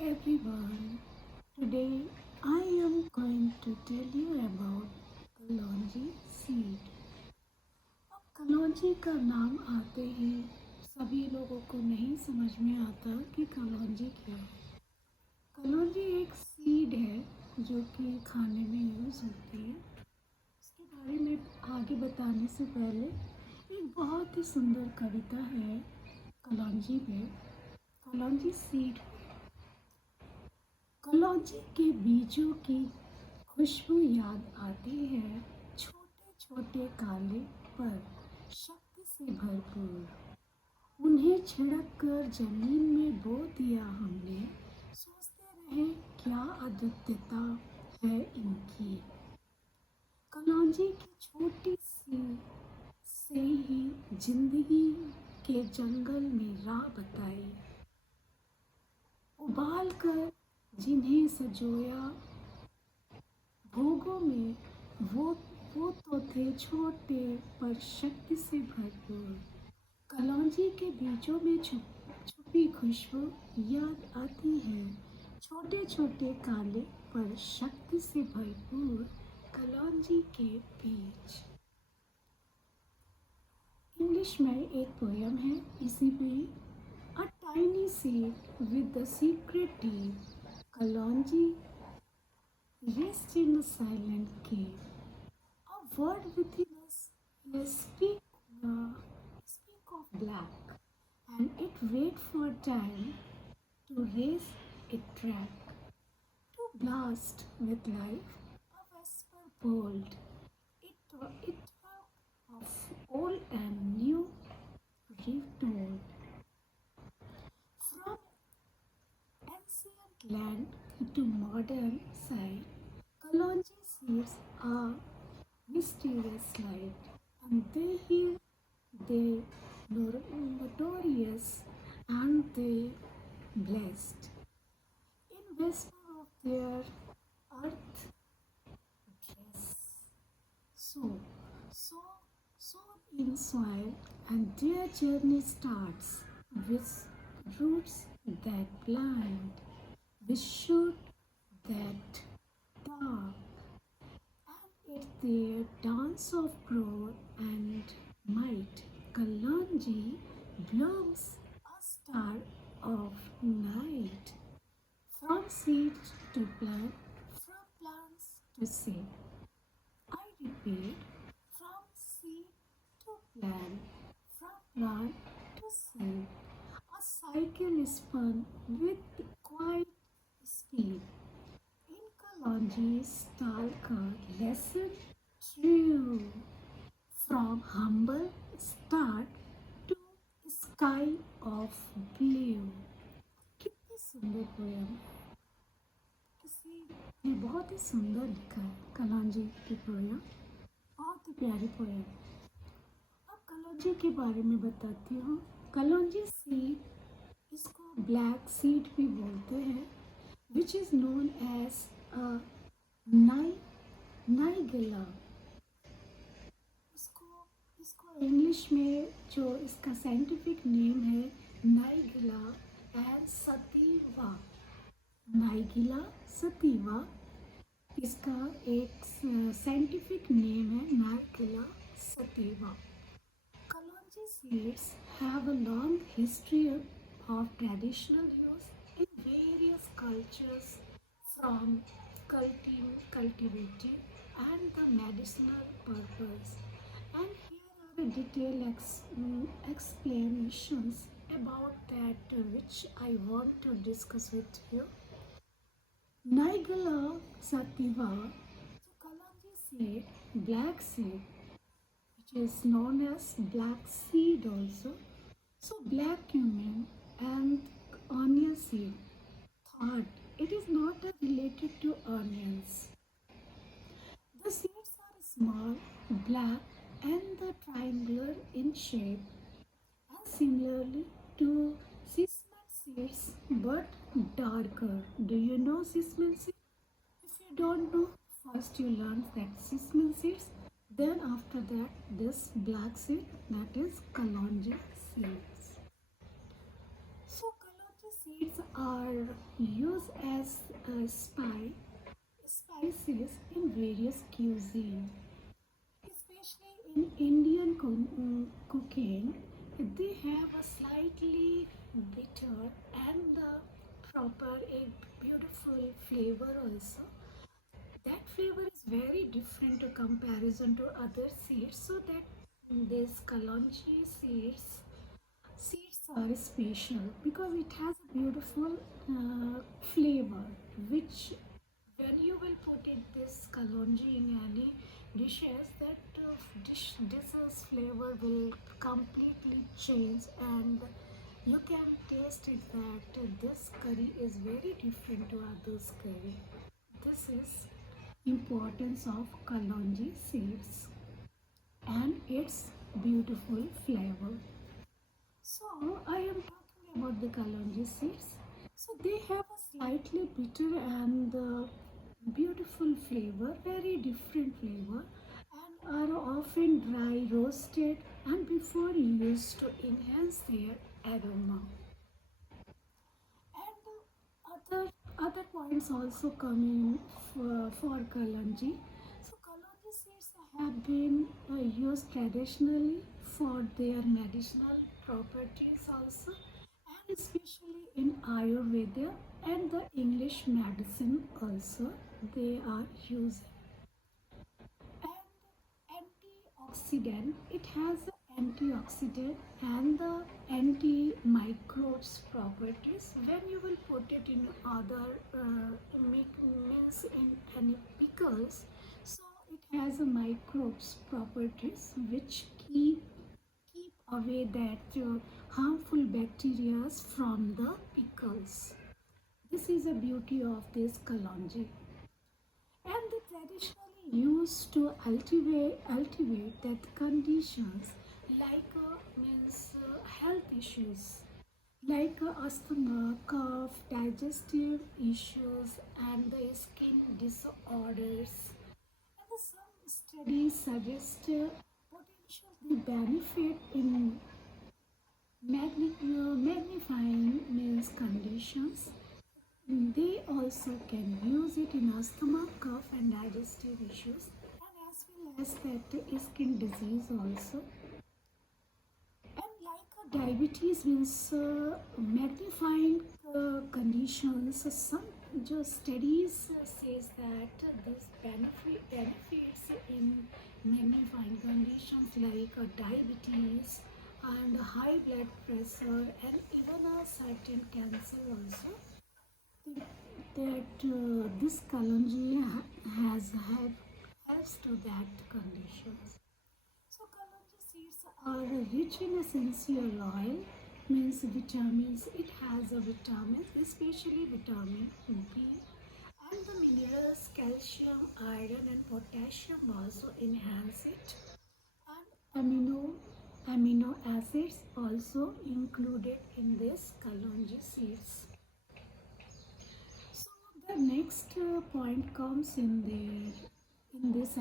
everyone. Today I am going to tell you about kalonji seed. अब कलौंजी का नाम आते ही सभी लोगों को नहीं समझ में आता कि कलौंजी क्या है। कलौंजी एक सीड है जो कि खाने में यूज़ होती है। इसके बारे में आगे बताने से पहले एक बहुत ही सुंदर कविता है कलौंजी पे, कलौंजी सीड। कलौंजी के बीजों की खुशबू याद आती है, छोटे छोटे काले पर शक्ति से भरपूर। उन्हें छिड़क कर जमीन में बो दिया हमने, सोचते रहे क्या अद्भुतता है इनकी। कलौंजी की छोटी सी से ही जिंदगी के जंगल में राह बताई, उबाल कर जिन्हें सजोया भोगों में, वो वो तो थे छोटे पर शक्ति से भरपूर। कलौंजी के बीजों में छुपी खुशबू याद आती है, छोटे छोटे काले पर शक्ति से भरपूर कलौंजी के बीज। इंग्लिश में एक पोयम है इसी पे ही। A tiny seed with the secret deep, Kalonji rests in a silent cave. A word within us will speak of black, and it wait for time to raise it track, to blast with life a whisper bold. It of old and new retold. From ancient land to modern side, Kalonji seeds are mysterious light, and they notorious and they blessed. In whisper of their earth dress, so so so in soil, and their journey starts with roots that blind, with shoot that dark, and it's their dance of growth and might. Kalonji blooms a star of night, from seeds to plant, from plants to seed. I repeat, from seed to plant, from plant to seed. A cycle is spun with quiet speed. In Kalonji's Stalker lesson true, from humble start to sky of blue. कितनी सुंदर poem है। किसी ने बहुत ही सुंदर लिखा है कलौंजी की पोयम, बहुत ही प्यारी पोयम। अब कलौंजी के बारे में बताती हूँ। कलौंजी सीड, इसको ब्लैक सीड भी बोलते हैं, विच इज़ नोन एज नाइगेला। इसको इसको इंग्लिश में जो इसका साइंटिफिक नेम है नाइगेला एंड सतीवा। नाइगेला सतीवा इसका एक साइंटिफिक नेम है, नाइगेला सतीवा। Kalonji seeds have a long history of traditional use in various cultures, from cultivating and the medicinal purpose. And here are a detailed explanations about that which I want to discuss with you. Naigala sativa, so Kalonji seed, black seed, which is known as black seed also. So black cumin and onion seed. Third, it is not related to onions. The seeds are small, black, and the triangular in shape, and similarly to sesame seeds, but darker. Do you know sesame seeds? If you don't know, first you learn that sesame seeds, then after that this black seed, that is Kalonji seeds. So Kalonji seeds are used as spices in various cuisine, especially in Indian cooking. They have a slightly bitter and the proper a beautiful flavor also. That flavor is very different to comparison to other seeds, so that this kalonji seeds are special because it has a beautiful flavor, which when you will put it this kalonji in any dishes, that dish's flavor will completely change, and you can taste it that this curry is very different to others curry. This is importance of kalonji seeds and its beautiful flavor. So I am talking about the kalonji seeds. So they have a slightly bitter and beautiful flavor, very different flavor, and are often dry roasted and before used to enhance their aroma. And other points also come in for kalonji. So kalonji seeds have been used traditionally for their medicinal properties also, and especially in Ayurveda and the English medicine also they are used. And antioxidant, it has antioxidant and the anti-microbes properties. When you will put it in other means in any pickles, so it has a microbes properties which keep away that harmful bacteria from the pickles. This is the beauty of this kalonji, and they traditionally used to cultivate that conditions like health issues like asthma, cough, digestive issues, and the skin disorders. And some studies suggest potential benefit in magnifying means conditions. They also can use it in asthma, cough, and digestive issues, and as well as that skin disease also. And like diabetes means magnifying conditions, some just studies says that this benefits in magnifying conditions like diabetes and high blood pressure and even a certain cancer also, that this kalonji helps to that conditions. So kalonji seeds are rich in essential oil, means vitamins. It has a vitamins, especially vitamin B, and the minerals calcium, iron, and potassium also enhance it. And amino acids also included in this kalonji seeds. So the next point comes in this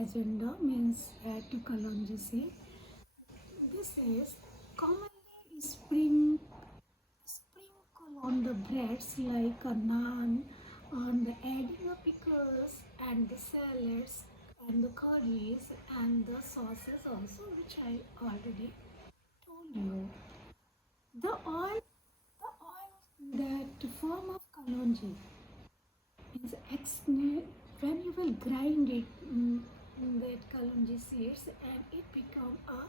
agenda, means to kalonji seed. This is commonly sprinkle on the breads like a naan, on the adding of pickles and the salads and the curries and the sauces also, which I already told you. That form of kalonji is when you will grind it, that kalonji seeds, and it become a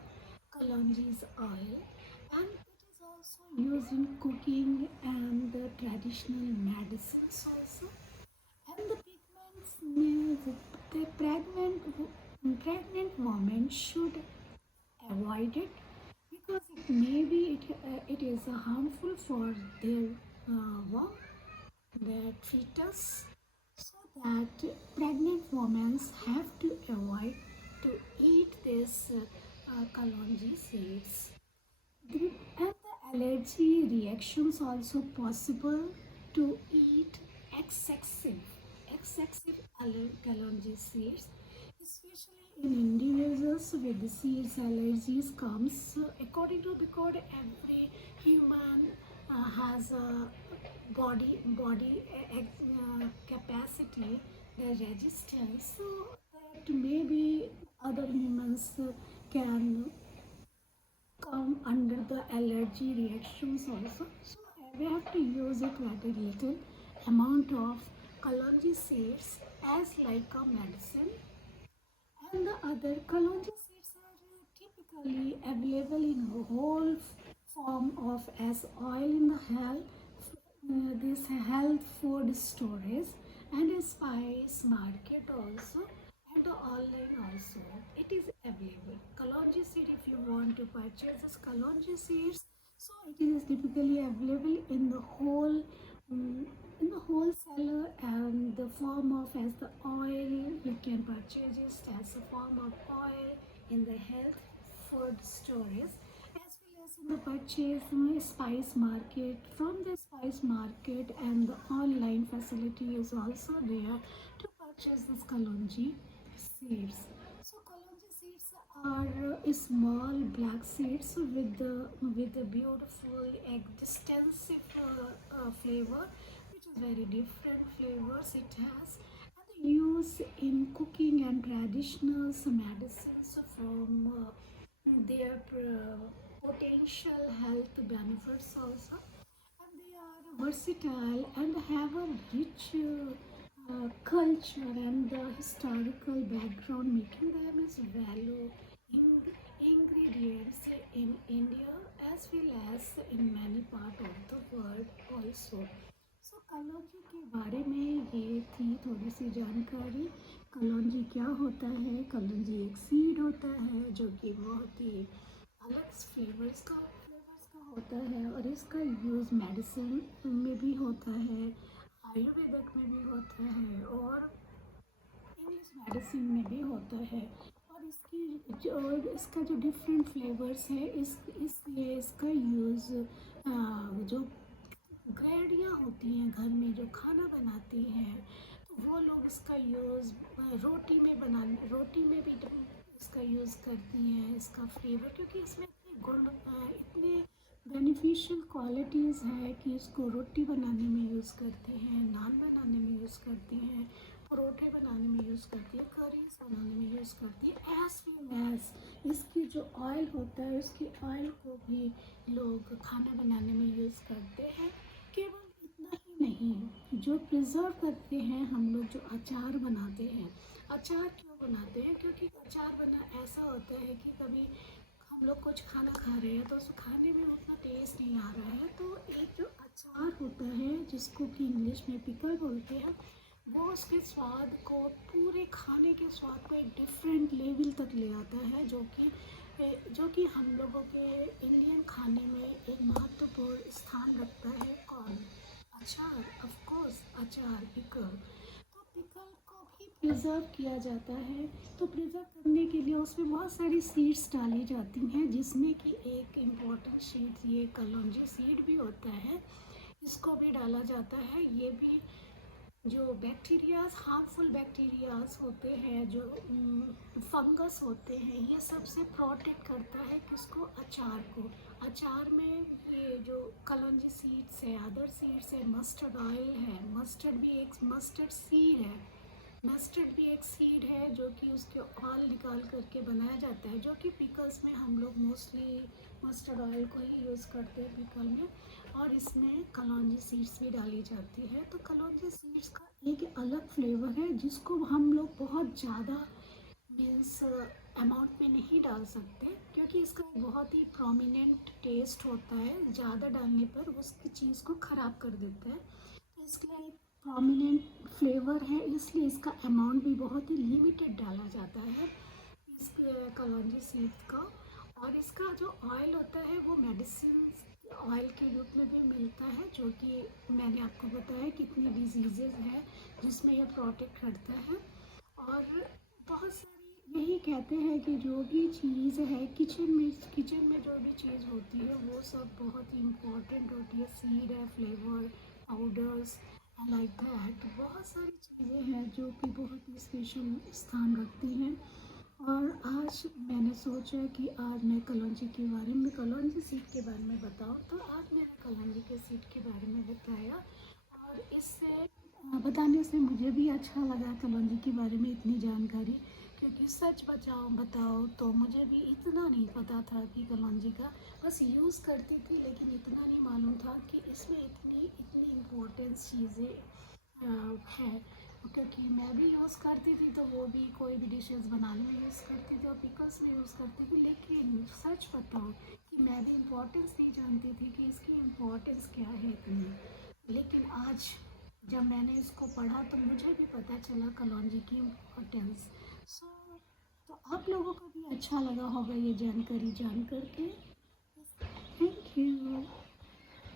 kalonji's oil, and it is also used in cooking and the traditional medicines also. And the pigments means the pregnant woman should avoid it because it is harmful for their womb, their fetus, so that pregnant women have to avoid to eat this kalonji seeds. And the allergy reactions also possible to eat excessive kalonji seeds, especially in individuals with the seeds allergies comes according to, because every human has a body capacity, the resistance, so that maybe other humans can come under the allergy reactions also. So we have to use it very little amount of kalonji seeds as like a medicine, and the other kalonji seeds are typically available in whole form of as oil in the this health food storage and a spice market also, and the online also it is available. Kalonji seed, if you want to purchase this kalonji seeds, so it is typically available in the whole in the wholesaler and the form of as the oil. You can purchase it as a form of oil in the health food stores, as well as in the purchase spice market. From the spice market and the online facility is also there to purchase this kalonji seeds. So kalonji seeds are small black seeds with the beautiful extensive flavor, which is very different flavors it has, and the use in cooking and traditional medicines from their potential health benefits also, and they are versatile and have a rich culture and the historical background, making them as value in ingredients in India as well as in many parts of the world also. सो कलौंजी के बारे में ये थी थोड़ी सी जानकारी। कलौंजी क्या होता है? कलौंजी एक सीड होता है जो कि बहुत ही अलग फ्लेवर्स का होता है, और इसका यूज़ मेडिसिन में भी होता है, आयुर्वेदिक में भी होता है, और इंग्लिश मेडिसिन में भी होता है। और इसका जो डिफरेंट फ्लेवर्स है, इसलिए इसका यूज़ जो गृहिणियाँ होती हैं घर में जो खाना बनाती हैं, तो वो लोग इसका यूज़ रोटी में भी इसका यूज़ करती हैं, इसका फ्लेवर, क्योंकि इसमें इतने बेनिफिशियल क्वालिटीज़ है कि इसको रोटी बनाने में यूज़ करते हैं, नान बनाने में यूज़ करते हैं, परोठे बनाने में यूज़ करती है, करीज बनाने में यूज़ करती है, एज वेल एज इसकी जो ऑयल होता है उसकी ऑयल को भी लोग खाना बनाने में यूज़ करते हैं। केवल इतना ही नहीं, जो प्रिजर्व करते हैं हम लोग, जो अचार बनाते हैं। अचार क्यों बनाते हैं? क्योंकि अचार बना ऐसा होता है कि कभी हम लोग कुछ खाना खा रहे हैं तो उस खाने में उतना टेस्ट नहीं आ रहा है, तो एक जो अचार होता है जिसको कि इंग्लिश में पिकल बोलते हैं, वो उसके स्वाद को, पूरे खाने के स्वाद को एक डिफरेंट लेवल तक ले आता है, जो कि हम लोगों के इंडियन खाने में एक महत्वपूर्ण स्थान रखता है। कौन? अचार, ऑफ कोर्स अचार, पिकल। तो पिकल को भी प्रिजर्व किया जाता है, तो प्रिजर्व करने के लिए उसमें बहुत सारी सीड्स डाली जाती हैं, जिसमें कि एक इम्पॉर्टेंट सीड ये कलौंजी सीड भी होता है, इसको भी डाला जाता है। ये भी जो बैक्टीरियाज, हार्मफुल बैक्टीरियाज होते हैं, जो फंगस होते हैं, ये सबसे प्रोटेक्ट करता है किसको? अचार को। अचार में ये जो कलौंजी सीड्स है, अदर सीड्स है, मस्टर्ड ऑयल है, मस्टर्ड भी एक सीड है जो कि उसके ऑयल निकाल करके बनाया जाता है, जो कि पिकल्स में हम लोग मोस्टली मस्टर्ड ऑयल को ही यूज़ करते हैं पिकल में, और इसमें कलौंजी सीड्स भी डाली जाती है। तो कलौंजी सीड्स का एक अलग फ्लेवर है जिसको हम लोग बहुत ज़्यादा मीन्स अमाउंट में नहीं डाल सकते, क्योंकि इसका बहुत ही प्रोमिनेंट टेस्ट होता है, ज़्यादा डालने पर उसकी चीज़ को ख़राब कर देता है। तो इसका एक प्रोमिनेंट फ्लेवर है, इसलिए इसका अमाउंट भी बहुत ही लिमिटेड डाला जाता है इस कलौंजी सीड्स का। और इसका जो ऑयल होता है वो मेडिसिन ऑयल के रूप में भी मिलता है, जो कि मैंने आपको बताया कितने डिजीज़ेज हैं जिसमें यह प्रोटेक्ट करता है। और बहुत सारी यही कहते हैं कि जो भी चीज़ है किचन में जो भी चीज़ होती है वो सब बहुत ही इम्पोर्टेंट होती है। सीड है, फ्लेवर, पाउडर्स, लाइक दैट बहुत सारी चीज़ें हैं जो कि बहुत ही स्पेशल स्थान रखती हैं। और आज मैंने सोचा कि आज मैं कलौंजी के बारे में, कलौंजी सीड के बारे में बताऊँ। तो आज मैंने कलौंजी के सीड के बारे में बताया, और इससे बताने से मुझे भी अच्छा लगा कलौंजी के बारे में इतनी जानकारी, क्योंकि सच बताओ तो मुझे भी इतना नहीं पता था कि कलौंजी का, बस यूज़ करती थी लेकिन इतना नहीं मालूम था कि इसमें इतनी इतनी इम्पोर्टेंस चीज़ें है। क्योंकि मैं भी यूज़ करती थी, तो वो भी कोई भी डिशेस बनाने में यूज़ करती थी और पिकल्स में यूज़ करती थी, लेकिन सच बताऊँ कि मैं भी इम्पोर्टेंस नहीं जानती थी कि इसकी इम्पोर्टेंस क्या है इतनी। लेकिन आज जब मैंने इसको पढ़ा तो मुझे भी पता चला कलौंजी की इम्पोर्टेंस। सो तो आप लोगों को भी अच्छा लगा होगा ये जानकारी जान करके। Thank you.